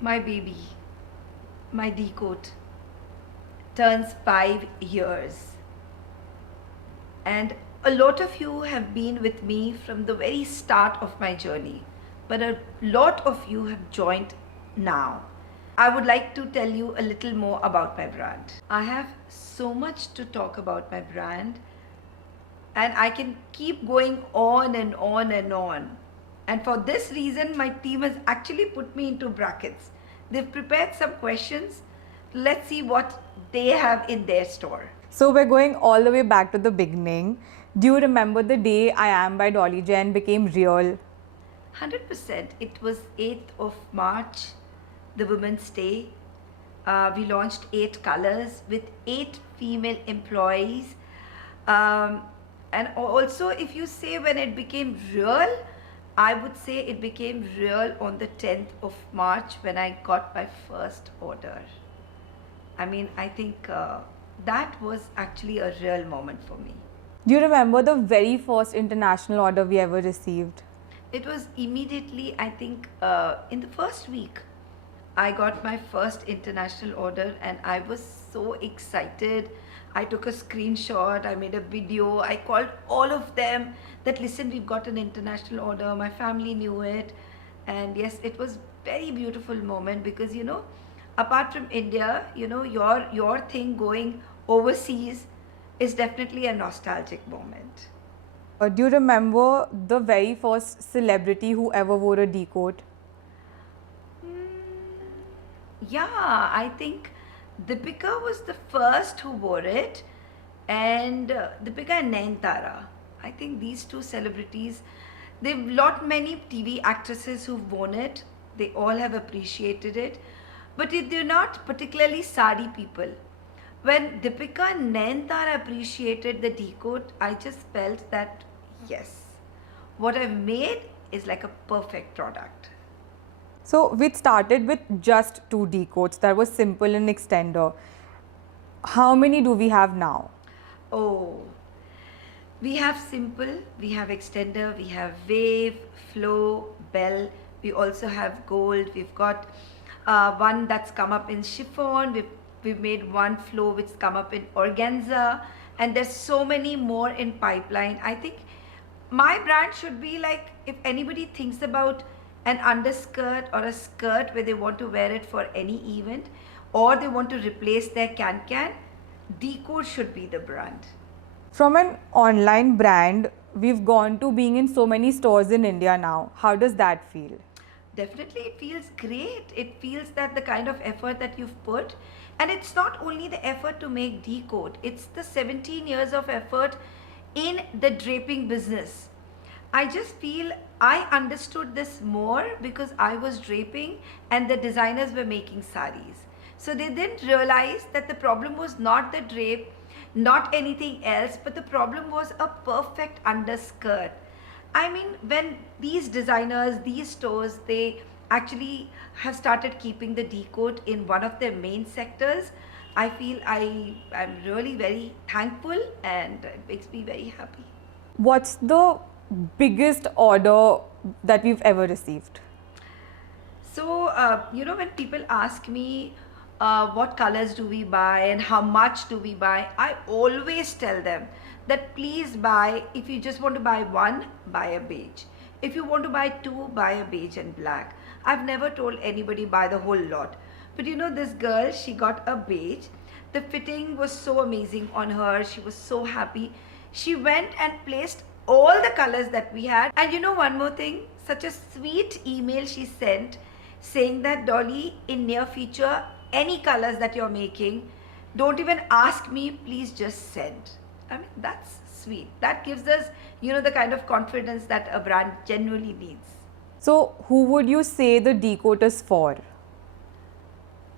My baby, my decode, turns 5 years. And a lot of you have been with me from the very start of my journey, but a lot of you have joined now. I would like to tell you a little more about my brand. I have so much to talk about my brand, and I can keep going on and on and on. And for this reason, my team has actually put me into brackets. They've prepared some questions. Let's see what they have in their store. So we're going all the way back to the beginning. Do you remember the day I Am by Dolly Jain became real? 100%. It was 8th of March, the Women's Day. We launched 8 colors with 8 female employees. And also, if you say when it became real, I would say it became real on the 10th of March when I got my first order. I mean, I think that was actually a real moment for me. Do you remember the very first international order we ever received? It was immediately, I think, in the first week, I got my first international order and I was so excited. I took a screenshot, I made a video, I called all of them that listen, we've got an international order. My family knew it. And yes, it was very beautiful moment because, apart from India, your thing going overseas is definitely a nostalgic moment. Do you remember the very first celebrity who ever wore a D-coat? Yeah, I think Deepika was the first who wore it, and Deepika and Nayanthara. I think these two celebrities, they've lot many TV actresses who've worn it. They all have appreciated it, but they're not particularly sari people. When Deepika and Nayanthara appreciated the decode, I just felt that yes, what I've made is like a perfect product. So we started with just 2 D-coats. That was simple and extender. How many do we have now? Oh, we have simple, we have extender, we have wave, flow, bell. We also have gold. We've got one that's come up in chiffon. We've made one flow which come up in organza, and there's so many more in pipeline. I think my brand should be like, if anybody thinks about an underskirt or a skirt where they want to wear it for any event, or they want to replace their can, Decode should be the brand. From an online brand, we've gone to being in so many stores in India now. How does that feel? Definitely, it feels great. It feels that the kind of effort that you've put, and it's not only the effort to make Decode, it's the 17 years of effort in the draping business. I just feel I understood this more because I was draping and the designers were making saris. So they didn't realize that the problem was not the drape, not anything else, but the problem was a perfect underskirt. I mean, when these designers, these stores, they actually have started keeping the decode in one of their main sectors, I feel I'm really very thankful and it makes me very happy. What's the biggest order that we've ever received? So, when people ask me what colors do we buy and how much do we buy, I always tell them that please buy, if you just want to buy one, buy a beige. If you want to buy two, buy a beige and black. I've never told anybody buy the whole lot. But this girl, she got a beige. The fitting was so amazing on her. She was so happy. She went and placed all the colors that we had. And one more thing, such a sweet email she sent saying that, Dolly, in near future, any colors that you're making, don't even ask me, please just send. I mean, that's sweet. That gives us, the kind of confidence that a brand genuinely needs. So who would you say the decode is for?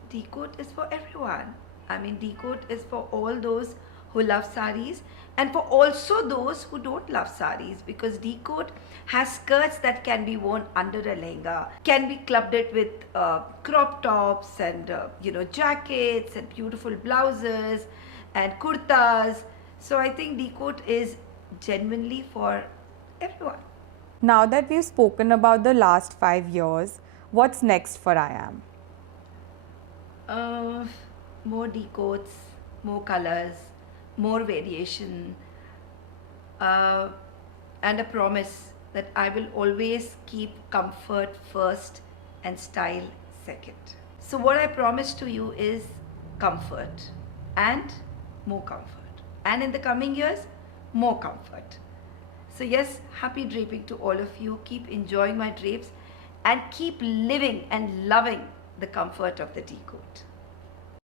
Decode is for everyone. I mean, decode is for all those who love saris and for also those who don't love saris, because decode has skirts that can be worn under a lehenga, can be clubbed it with crop tops and jackets and beautiful blouses and kurtas. So I think decode is genuinely for everyone. Now that we've spoken about the last 5 years, what's next for I Am? Uh, More decoats, more colors, more variation, uh, and a promise that I will always keep comfort first and style second. So, what I promise to you is comfort and more comfort. And in the coming years, more comfort. So, yes, happy draping to all of you. Keep enjoying my drapes and keep living and loving the comfort of the tea coat.